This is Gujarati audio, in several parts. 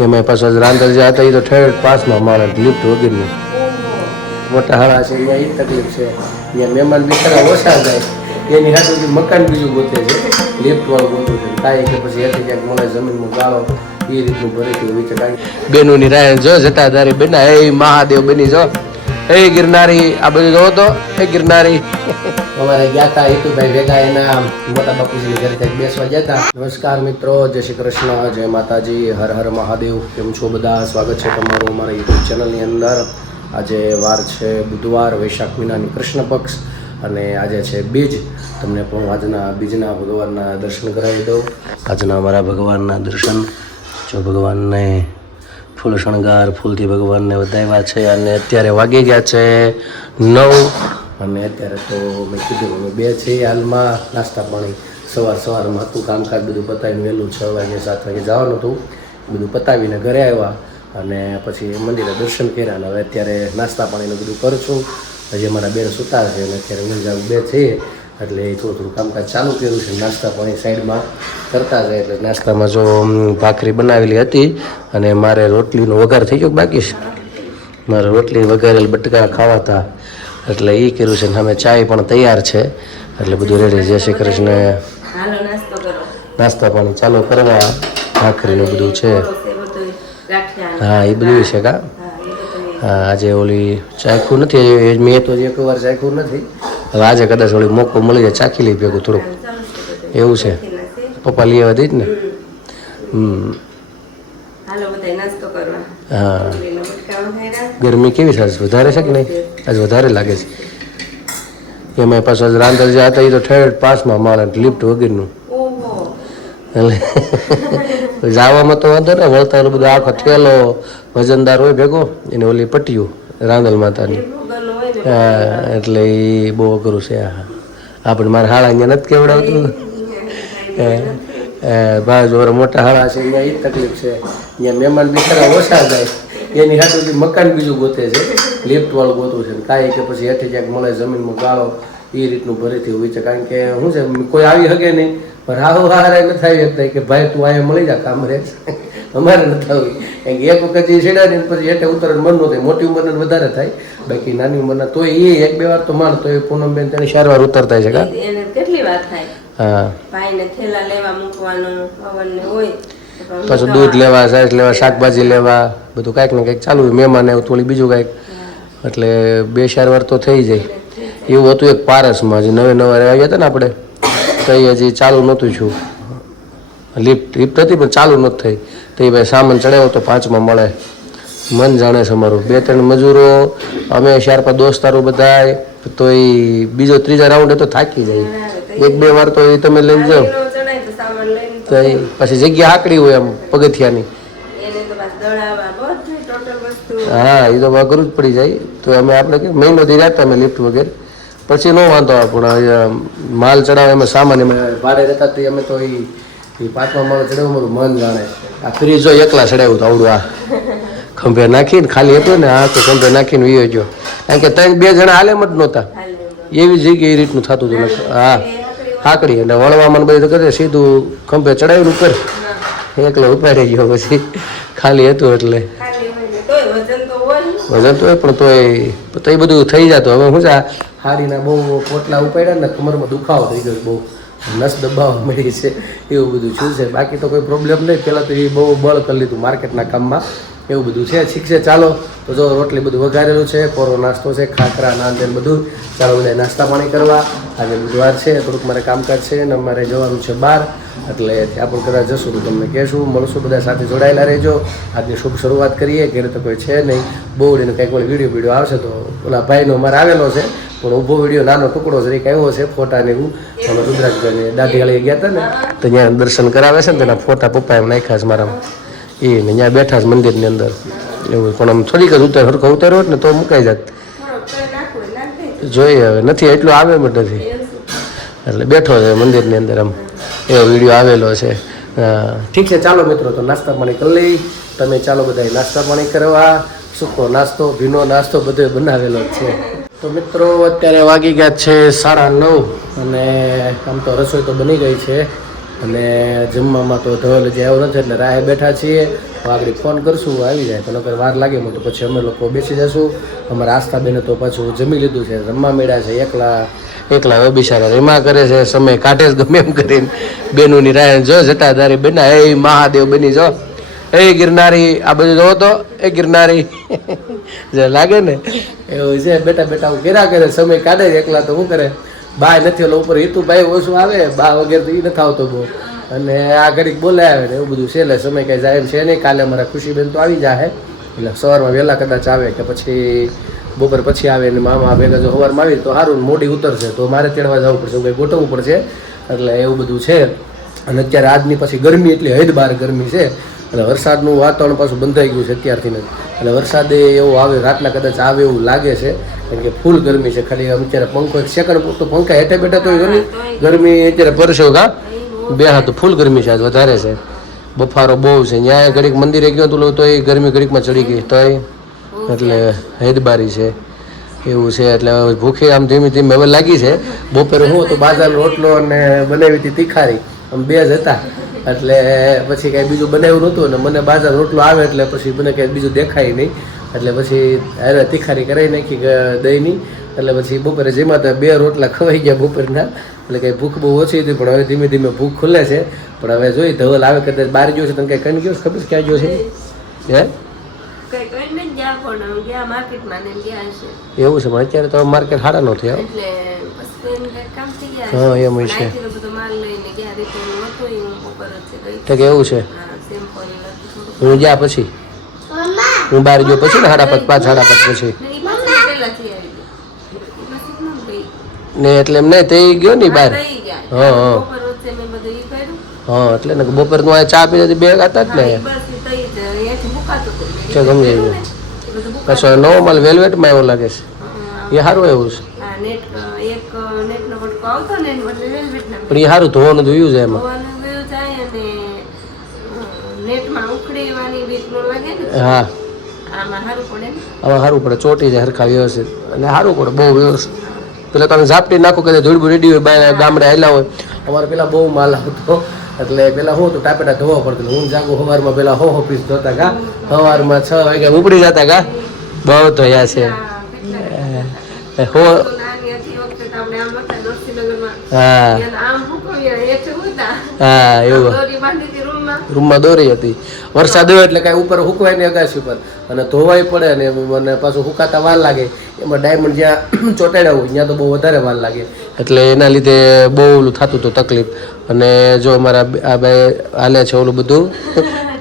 એમાં પાછો રાંધલ જે હતા એ તો ઠેઠ પાસમાં મારે લિફ્ટ વગેરેનું મોટા હાળા છે અહીંયા એ તકલીફ છે. અહીંયા મહેમાન બિચારા ઓછા જાય એની હાથે મકાન બીજું ગોતે છે લિફ્ટ વાળું ગોતું છે કાંઈ કે પછી એથી ક્યાંક મળે જમીનમાં ગાળો એ રીતનું ભરેલું વિચાર કાંઈ બેનોની રાય જો જટાધારી બના એ મહાદેવ બની જો એ ગિરનારી આ બધું જોવો તો એ ગિરનારી અમારે ગયા હતા હિતુભાઈ ભેગા એના મોટા બાપુજીની ઘરે કંઈક બેસવા ગયા હતા. નમસ્કાર મિત્રો, જય શ્રી કૃષ્ણ, જય માતાજી, હર હર મહાદેવ. કેમ છો બધા? સ્વાગત છે તમારું અમારા યુટ્યુબ ચેનલની અંદર. આજે વાર છે બુધવાર, વૈશાખ મહિનાની કૃષ્ણ પક્ષ અને આજે છે બીજ. તમને પણ આજના બીજના ભગવાનના દર્શન કરાવી દઉં. આજના અમારા ભગવાનના દર્શન જો ભગવાનને ફૂલ શણગાર ફૂલથી ભગવાનને વધાવ્યા છે અને અત્યારે વાગી ગયા છે 9 અને અત્યારે તો મેં કીધું અમે બે છીએ હાલમાં. નાસ્તા પાણી સવારમાં હતું, કામકાજ બધું પતાવીને વહેલું 6 વાગે 7 વાગે જવાનું હતું, બધું પતાવીને ઘરે આવ્યા અને પછી મંદિરે દર્શન કર્યા અને હવે અત્યારે નાસ્તા પાણીનું બધું કરું છું. હજી અમારા બેન સુતા છે અને અત્યારે હું જાઉં બે છીએ એટલે થોડું કામકાજ ચાલુ કર્યું છે. નાસ્તા પાણી સાઈડમાં કરતા જાય એટલે નાસ્તામાં જો ભાખરી બનાવેલી હતી અને મારે રોટલીનો વઘાર થઈ ગયો બાકી છે. મારે રોટલી વઘારેલ બટકા ખાવા હતા એટલે એ કર્યું છે. સામે ચાય પણ તૈયાર છે એટલે બધું રેડી. જય શ્રી કૃષ્ણ. નાસ્તા પાણી ચાલુ કરવા ભાખરીનું બધું છે. હા એ બધું છે કા. હા આજે ઓલી ચાખ્યું નથી, મેં તો એક વાર ચાખ્યું નથી. હવે આજે કદાચ ઓલી મોકો મળી જાય ચાખી લઈ ભેગું થોડુંક એવું છે. પપ્પા લઈ આવ્યા હતી જ ને. હા ગરમી કેવી થાય છે? વધારે છે કે નહીં? આજ વધારે લાગે છે. એમાં પાછો રાંધલ જે હતા એ તો ઠેઠ પાસમાં મારે લિફ્ટ વગેરેનું એટલે જવામાં તો વાંધો ને, વળતા બધું આખો ઠેલો વજનદાર હોય ભેગો એને ઓલી પટ્ટીઓ રાંધલ માતાની. હા એટલે એ બહુ અઘરું છે. આપણે મારા હાળા અહીંયા નથી કેવડાવતું. ભાઈ જોર મોટા હાળા છે અહીંયા એ તકલીફ છે. અહીંયા મહેમાન બિચારા ઓછા જાય એની હાથે મકાન બીજું ગોતે છે લિફ્ટ વાળું ગોતું છે કાંઈ કે પછી હેઠે ક્યાંક મળે જમીનમાં ગાળો એ રીતનું ભરેથી હોય છે. કારણ કે શું છે કોઈ આવી શકે નહીં પણ હાવ હારે નથી આવી શકતા કે ભાઈ તું અહીંયા મળી જા કામ રહે અમારે નથી આવી. કારણ કે એક વખત એ છેડા ને પછી હેઠે ઉતરણ મન ન થાય, મોટી ઉંમરને વધારે થાય, બાકી નાની ઉંમરના તો એ 1-2 વાર તો માન તો એ પૂનમબેન તેની 4 વાર ઉતરતા છે કા. કેટલી વાર થાય? હા ભાઈને થેલા લેવા મૂકવાનું પવન હોય, પાછું દૂધ લેવા, સાસ લેવા, શાકભાજી લેવા, બધું કાંઈક ને કંઈક ચાલુ હોય. મહેમાન એવું થોડી બીજું કાંઈક એટલે 2-4 વાર તો થઈ જાય. એવું હતું એક પારસમાં હજી નવે આવ્યા હતા ને આપણે તો એ હજી ચાલુ નહોતું છું. લિફ્ટ હતી પણ ચાલુ નહોતી થઈ તો એ ભાઈ સામાન ચડાવ્યો તો 5માં મળે. મન જાણે છે અમારું. 2-3 મજૂરો અમે 4-5 દોસ્તારો બધાય તો એ બીજો 3જા રાઉન્ડ તો થાકી જાય. 1-2 વાર તો એ તમે લઈને જાઓ તો એ પછી જગ્યા આકડી હોય આમ પગથિયાની. હા એ તો અઘરું જ પડી જાય. તો અમે આપણે કે મહિનો દી રહેતા અમે લિફ્ટ વગેરે પછી ન વાંધો આવે પણ માલ ચડાવે એમાં સામાન એમાં ભાડે રહેતા અમે તો એ 5મા માળ ચડાવ્યું મારું મન જાણે. આ ફ્રીજ જો એકલા ચડાવ્યું તો આવડું આ ખંભે નાખીને ખાલી હતું ને આ તો ખંભે નાખીને વીયો ગયો. કારણ કે 3-2 જણા હાલેમ જ નહોતા એવી જગ્યાએ એ રીતનું થતું હતું. હા આકડી અને વળવામાં બધું કરે સીધું ખંભે ચડાવીને ઉપર એકલો ઉપાડી ગયો પછી ખાલી હતું એટલે વજન તો હોય પણ તો એ બધું થઈ જતું. હવે શું છે હારીના બહુ પોટલા ઉપાડ્યા ને કમરમાં દુખાવો થઈ ગયો, બહુ નસ દબાવવા મળી છે એવું બધું શું છે. બાકી તો કોઈ પ્રોબ્લેમ નહીં. પહેલાં તો એ બહુ બળ કરી લીધું માર્કેટના કામમાં એવું બધું છે. ઠીક છે ચાલો તો જો રોટલી બધું વઘારેલું છે, કોરો નાસ્તો છે, ખાખરા નાંદેન બધું. ચાલો બધા નાસ્તા પાણી કરવા. આજે બુધવાર છે, થોડુંક મારે કામકાજ છે ને અમારે જવાનું છે બહાર એટલે ત્યાં પણ કદાચ જશું તો તમને કહેશું. મળશું, બધા સાથે જોડાયેલા રહેજો. આજની શુભ શરૂઆત કરીએ. ઘરે તો કોઈ છે નહીં. બોવડીનો કંઈક કોઈ વિડીયો આવશે તો ઓલા ભાઈનો અમારે આવેલો છે પણ ઊભો વિડીયો નાનો ટુકડો જરીક આવ્યો છે ફોટાને એવું. અમે રુદ્રાજભાઈને દાઢીવાળી ગયા હતા ને તો ત્યાં દર્શન કરાવે છે ને તેના ફોટા પપ્પા એમ નાખ્યા છે મારા એ ને ત્યાં બેઠા છે મંદિરની અંદર એવું. પણ આમ થોડીક જ હરખો ઉતાર્યો ને તો મુકાઈ જાત. જોઈએ હવે નથી એટલું આવે એમ નથી એટલે બેઠો છે મંદિરની અંદર આમ એવો વિડીયો આવેલો છે. ઠીક છે ચાલો મિત્રો તો નાસ્તા પાણી કરી લઈ. તમે ચાલો બધા નાસ્તા પાણી કરવા. સૂકો નાસ્તો ભીનો નાસ્તો બધો બનાવેલો છે. તો મિત્રો અત્યારે વાગી ગયા છે 9:30 અને આમ તો રસોઈ તો બની ગઈ છે અને જમવામાં તો ઢોલ જે આવ્યો નથી એટલે રાહે બેઠા છીએ. આગળ ફોન કરશું આવી જાય તો નકર વાર લાગે તો પછી અમે લોકો બેસી જશું. અમારા આસ્થાબેને તો પાછું જમી લીધું છે, રમવા મળ્યા છે એકલા હવે બિચારા રેમા કરે છે, સમય કાઢે જ ગમે એમ કરીને બેનોની રાય જો જટાધારી બેના એ મહાદેવ બની જો એ ગિરનારી આ બધું જોવો તો એ ગિરનારી જે લાગે ને એવું છે. બેટા બેટા હું કર્યા કરે સમય કાઢે એકલા તો શું કરે બા નથી ઓલો ઉપર હિતુભાઈ ઓછું આવે બા વગેરે તો એ નથી આવતો બહુ અને આ ઘડીક બોલાય આવે ને એવું બધું છે. એટલે સમય કંઈ જાય એમ છે નહીં. કાલે અમારા ખુશીબેન તો આવી જાય એટલે સવારમાં વહેલા કદાચ આવે કે પછી બપોર પછી આવે ને મામા ભેગા જો સવારમાં આવી તો સારું મોડી ઉતરશે તો મારે તેડવા જવું પડશે, કંઈ ગોઠવવું પડશે એટલે એવું બધું છે. અને અત્યારે આજની પછી ગરમી એટલી હદ બાર ગરમી છે અને વરસાદનું વાતાવરણ પાછું બંધાઈ ગયું છે અત્યારથી જ એટલે વરસાદે એવું આવે રાતના કદાચ આવે એવું લાગે છે કારણ કે ફૂલ ગરમી છે. ખાલી અત્યારે પંખો એક સેકન્ડ પૂરતો પંખા હેઠે બેઠા તો ગરમી અત્યારે પરસો કા બે હા તો ફૂલ ગરમી છે આજ વધારે છે, બફારો બહુ છે. ત્યાં ઘડીક મંદિરે ગયો તો એ ગરમી ઘડીકમાં ચડી ગઈ તોય એટલે હેદબારી છે એવું છે. એટલે ભૂખી આમ ધીમે ધીમે હવે લાગી છે. બપોરે હું તો બાજરાનો રોટલો અને બનાવી હતી તીખારી આમ બે જ હતા એટલે પછી કાંઈ બીજું બનાવ્યું નહોતું અને મને બાજરાનો રોટલો આવે એટલે પછી મને કાંઈ બીજું દેખાય નહીં એટલે પછી અરે તીખારી કરાવી નાખી દહીંની એટલે પછી બપોરે જેમાં તો 2 રોટલા ખવાઈ ગયા બપોરના એટલે કંઈ ભૂખ બહુ ઓછી હતી પણ હવે ધીમે ધીમે ભૂખ ખુલે છે. પણ હવે જોઈ ધવલ આવે કદાચ બહાર ગયો છે તને કંઈ કઈ ગયો ખબર ક્યાં ગયો છે હે એવું છે પણ અત્યારે તો માર્કેટ સાડા નો થયા હા એમ છે તો કે એવું છે હું ગયા પછી હું બહાર ગયો પછી ને 5:30 5:30 પછી ને એટલે એમ નહીં તે ગયો ને બહાર હા હા હા એટલે ને બપોરનું આ ચા પીધી બે હતા જ ને છે સમજાઈ ગયું. પાછો નવો માલ વેલ્વેટમાં એવું લાગે છે એ સારું એવું છે પણ એ સારું ધોવાનું જોયું છે એમાં હા આમાં સારું પડે ચોટી જાય હરખા વ્યવસ્થિત અને સારું પડે બહુ વ્યવસ્થિત. પેલા તમે ઝાપટી નાખો કે ધૂળ રેડી હોય ગામડે આવેલા હોય અમારે પેલા બહુ માલ આવતો એટલે પેલા હું તો ટાપેટા ધોવા પડતું હું જાગું સવારમાં પેલા હો પીસ ધોતા કા સવારમાં 6 વાગે ઉપડી જતા કા બહુ ધોયા છે હો હા હા એવું રૂમમાં દોરી હતી વરસાદ હોય એટલે કાંઈ ઉપર હુકવાય નહીં અગાસી ઉપર અને ધોવાય પડે ને મને પાછું હુકાતા વાર લાગે એમાં ડાયમંડ જ્યાં ચોટાડ્યા હોય ત્યાં તો બહુ વધારે વાર લાગે એટલે એના લીધે બહુ ઓલું થતું હતું તકલીફ. અને જો અમારા આ ભાઈ હાલે છે ઓલું બધું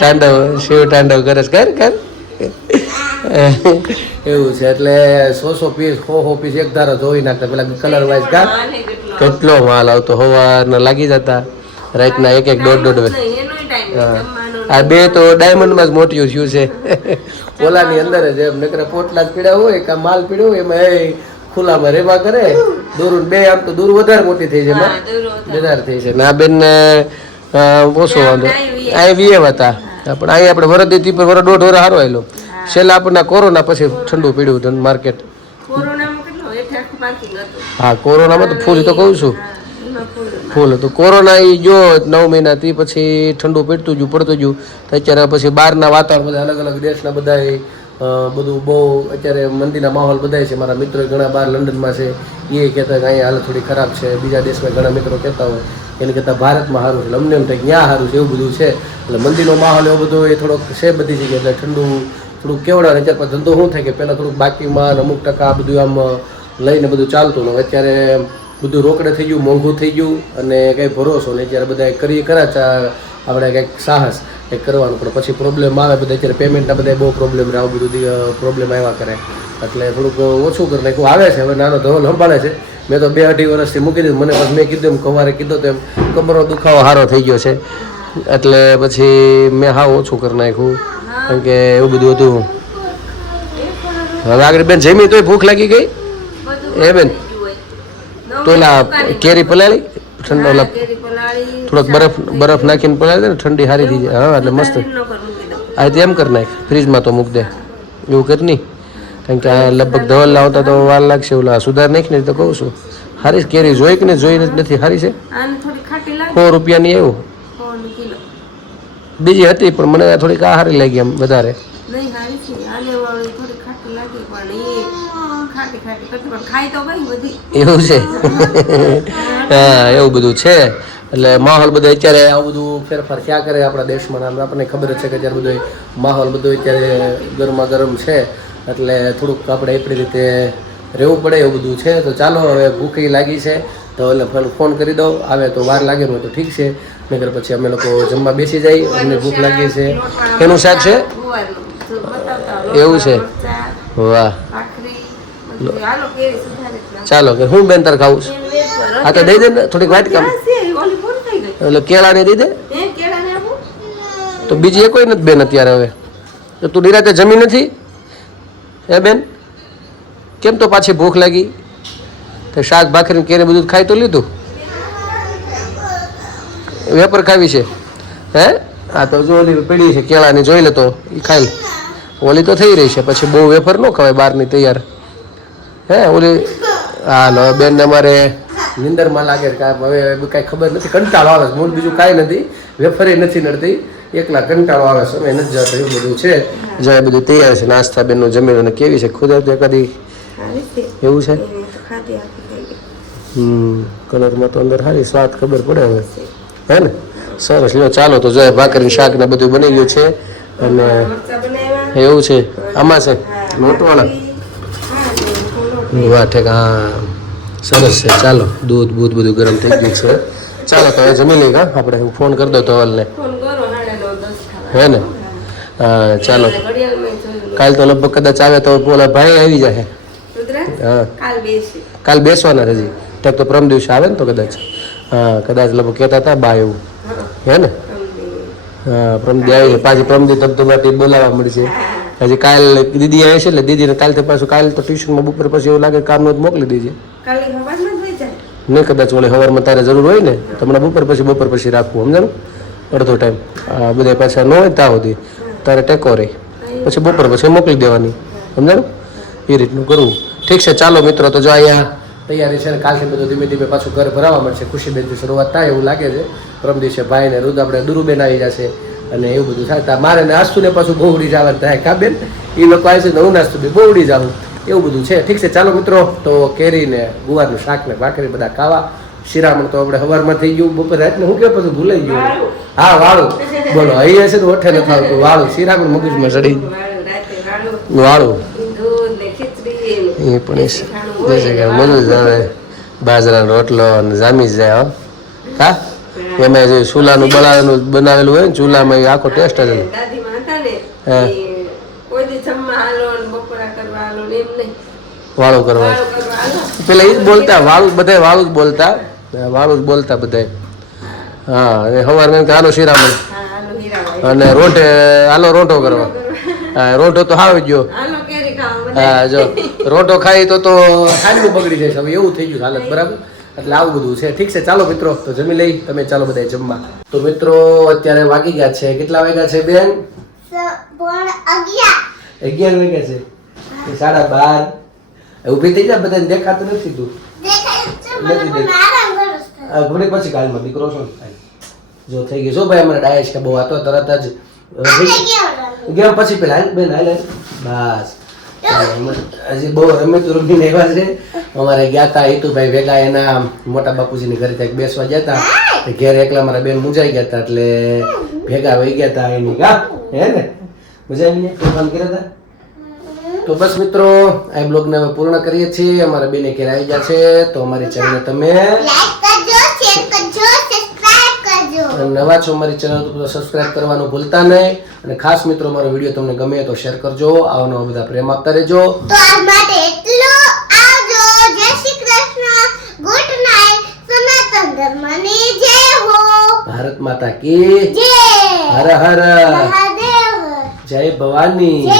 તાંડવ શિવ તાંડવ કરે છે કર એવું છે એટલે 100 પીસ 100 પીસ એક ધારો ધોઈ નાખતા પેલા કલર વાઇઝ કા કેટલો માલ આવતો સવારના લાગી જતા રાતના 1-1 હા આ બે તો ડાયમંડમાં જ મોટિયું થયું છે ઓલાની અંદર જ એમ નકરા પોટલા જ પીડા હોય કે માલ પીડ્યો હોય એમાં એ ખુલ્લામાં રેવા કરે દોરું બે આમ તો દૂર વધારે મોટી થઈ છે એમાં વધારે થઈ છે. આ બેન ને ઓછો વાંધો આ વીએ હતા પણ અહીં આપણે વરદી પર વર 1.5 વર સારો આવેલો છેલ્લા આપણને કોરોના પછી ઠંડુ પીડ્યું હતું માર્કેટ હા કોરોનામાં તો ફૂલ તો કહું છું ફૂલ હતું કોરોના એ જો 9 મહિનાથી પછી ઠંડુ પડતું ગયું અત્યારે પછી બહારના વાતાવરણ બધા અલગ અલગ દેશના બધા બધું બહુ અત્યારે મંદિરના માહોલ બધાય છે. મારા મિત્રો ઘણા બહાર લંડનમાં છે એ કહેતા કે અહીંયા હાલત થોડી ખરાબ છે. બીજા દેશમાં ઘણા મિત્રો કહેતા હોય એને કહેતા ભારતમાં સારું છે અમને એમ થાય કે ત્યાં સારું છે એવું બધું છે. એટલે મંદિરનો માહોલ એવો બધો એ થોડોક છે બધી જગ્યાએ એટલે ઠંડુ થોડુંક કેવડાવે અત્યારે પણ ધંધો શું થાય કે પહેલાં થોડુંક બાકીમાં અમુક ટકા બધું આમ લઈને બધું ચાલતું ને અત્યારે બધું રોકડે થઈ ગયું મોંઘું થઈ ગયું અને કંઈ ભરોસો નહીં. અત્યારે બધા કરા આપણે કંઈક સાહસ કંઈક કરવાનું પણ પછી પ્રોબ્લેમ આવે બધા અત્યારે પેમેન્ટના બધા બહુ પ્રોબ્લેમ રહે આવું બધું પ્રોબ્લેમ આવ્યા કરે એટલે થોડુંક ઓછું કરી નાખ્યું આવે છે. હવે નાનો ધવલ સંભાળે છે મેં તો 2-2.5 વર્ષથી મૂકી દીધું મને પછી મેં કીધું એમ કવારે કીધું તો એમ કમરનો દુખાવો સારો થઈ ગયો છે એટલે પછી મેં હા ઓછું કરી નાખ્યું કારણ કે એવું બધું હતું. હવે આગળ બેન જમી તોય ભૂખ લાગી ગઈ એ બેન તો ઓલા કેરી પલાળી ઠંડો ઓલા થોડોક બરફ નાખીને પલાળી દે ને ઠંડી સારી થઈ જાય હા એટલે મસ્ત આ તો એમ કરી નાખ ફ્રીજમાં તો મૂક દે એવું કર નહીં કારણ કે આ લગભગ ધવલ લાવતા તો વાર લાગશે ઓલા સુધાર નાખ ને તો કહું છું સારી કેરી જોઈ કે ને જોઈ નથી સારી છે 100 રૂપિયાની એવું બીજી હતી પણ મને થોડીક આ સારી લાગી એમ વધારે. નહીં હારી છે આને વાળી થોડી ખાટી લાગી પણ એ ખાટી ખાટી કરતી પણ ખાઈ તો કઈ બધી એવું છે. હા એવું બધું છે. એટલે માહોલ બધો અત્યારે આવું બધું ફેરફાર ક્યાં કરે આપણા દેશમાં. આપણને ખબર જ છે કે અત્યારે બધો માહોલ બધો અત્યારે ગરમા ગરમ છે એટલે થોડુંક આપણે આપણી રીતે રહેવું પડે એવું બધું છે. તો ચાલો હવે ભૂખ લાગી છે તો એટલે ફોન કરી દઉં. આવે તો વાર લાગે ને તો ઠીક છે, નહીતર પછી અમે લોકો જમવા બેસી જાય. અમને ભૂખ લાગી છે. એનું શાક છે એવું છે. વાહ ચાલો કે હું બેન તાર ખાવું છું. હા તો દઈ દે ને થોડીક વાત કામ એટલે કેળાને દઈ દે. તો બીજી એ કોઈ નથી બેન અત્યારે. હવે તો તું નિરાતે જમી નથી હે બેન? કેમ તો પાછી ભૂખ લાગી? તો શાક ભાખરી કેરી બધું ખાઈ તો લીધું. વેપર ખાવી છે હે? હા તો જો ઓલી પીડી છે કેળાની જોઈ લે તો એ ખાઈ લે. ઓલી તો થઈ રહી છે પછી બહુ વેફર ન ખવાય બહારની તૈયાર હે ઓલી. હાલો બેનને અમારે નિંદરમાં લાગે કે હવે કાંઈ ખબર નથી, કંટાળો આવે છે. મૂળ બીજું કાંઈ નથી, વેફરે નથી નડતી, એકલા કંટાળો આવે છે. અમે નથી જતો એવું બધું છે. જ્યાં બધું તૈયાર છે નાસ્તા બેનનું જમીન. અને કેવી છે ખુદ કદી એવું છે? કલરમાં તો અંદર સારી સ્વાદ ખબર પડે હવે હે ને. સરસ લ્યો ચાલો તો જોઈએ ભાખરી શાક ને બધું બની ગયું છે. અને એવું છે આમાં છે લોટવાળા. વાહ ઠેક હા સરસ છે. ચાલો દૂધ બૂધ બધું ગરમ થઈ ગયું છે. ચાલો તો હવે જમી લઈએ. હા આપણે હું ફોન કરી દઉં તો અવલને હે ને. હા ચાલો કાલ તો લગભગ કદાચ આવે તો ઓલા ભાઈ આવી જાય. હા કાલ બેસવાના હજી ઠેક તો પરમ દિવસે આવે ને તો કદાચ. હા કદાચ લગભગ કહેતા હતા બા એવું હે ને. હા પ્રમદી આવી પાછી પ્રમદી તબતમાટી બોલાવવા મળશે. હજી કાલ દીદી આવે છે એટલે દીદીને કાલથી પાછું કાલ તો ટ્યુશનમાં બપોર પછી એવું લાગે કામનું જ મોકલી દેજે. નહીં કદાચ વળે સવારમાં તારે જરૂર હોય ને તો હમણાં બપોર પછી રાખવું સમજાણું. અડધો ટાઈમ બધા પાછા ન હોય ત્યાં સુધી તારે ટેકો રહે પછી બપોર પછી મોકલી દેવાની સમજાણું. એ રીતનું કરવું. ઠીક છે ચાલો મિત્રો તો જો અહીંયા તૈયારી છે ને કાલથી બધું ધીમે ધીમે પાછું ઘર ભરાવા મળશે. ખુશીબેનથી શરૂઆત થાય એવું લાગે છે. પરમ દિવસે ભાઈને રુદ આપણે દુરુબેન આવી જશે અને એવું બધું થાય. મારે ને આસ્તુને પાછું બહુ ઉડી જવાનું થાય કા બેન? એ લોકો આવે છે ને હું નાસ્તું બહુ ઉડી જાઉં એવું બધું છે. ઠીક છે ચાલો મિત્રો તો કેરી ને ગુવારનું શાક ને ભાખરી બધા ખાવા. શિરામણ તો આપણે સવારમાં થઈ ગયું, બપોર રાતને હું કે પછી ભૂલાઈ ગયું. હા વાળું બોલો અહીંયા છે તો ઓઠે નથી આવતું વાળું. શિરામણ મગજમાં ચડી વાળું એ પણ મજા જ આવે. બાજરાનો રોટલો અને જામી જ જાય. હા એમાં જે ચૂલાનું બનાવેલું હોય ને ચૂલામાં એ આખો ટેસ્ટ જ વાળું કરવા. પેલા એ જ બોલતા વાળું બધા વાળું જ બોલતા બધા. હા અને સવારમાં હાલો શિરામણ અને રોટે હાલો રોટો કરવા. હા રોટો તો હાવ ગયો. હા જો રોટો ખાઈ તો ખાંડનું બગડી જાય છે હવે એવું થઈ ગયું હાલત બરાબર. એટલે આવું બધું છે. ઠીક છે ચાલો મિત્રો તો જમી લઈ. તમે ચાલો બધા જમવા. તો મિત્રો અત્યારે વાગી ગયા છે કેટલા વાગ્યા છે બેન? 11 વાગ્યા છે. 12:30 ઊભી થઈ જાય બધાને દેખાતું નથી તું ઘણી પછી કાલમાં દીકરો છો જો થઈ ગયો. જો ભાઈ અમારે ડાયસ કે બહુ હતો તરત જ ગયા પછી પેલા બેન હાલ બસ હજી બહુ રમે તો રમીને આવ્યા છે. અમારે ગયા હતા હિતુભાઈ ભેગા એના મોટા બાપુજીની ઘરે ત્યાં બેસવા ગયા હતા. ઘેર એકલા મારા બેન મુંજાઈ ગયા હતા એટલે ભેગા વહી ગયા હતા એની ગા હે ને મજા આવી તોફાન કર્યા હતા. તો બસ મિત્રો આ બ્લોગને હવે પૂર્ણ કરીએ છીએ. અમારા બેને ઘેર આવી ગયા છે તો અમારી ચેનલ તમે નવા છો અમારી ચેનલ તો સબસ્ક્રાઇબ કરવાનું ભૂલતા નહીં. અને ખાસ મિત્રો મારો વિડીયો તમને ગમે તો શેર કરજો. આવા નવા બધા પ્રેમ આપતા રહેજો. તો આજ માટે એટલું આવજો. જય શ્રી કૃષ્ણ. Good night. સનાતન ધર્મની જય હો. ભારત માતા કી જય. હર હર મહાદેવ. જય ભવાની. જય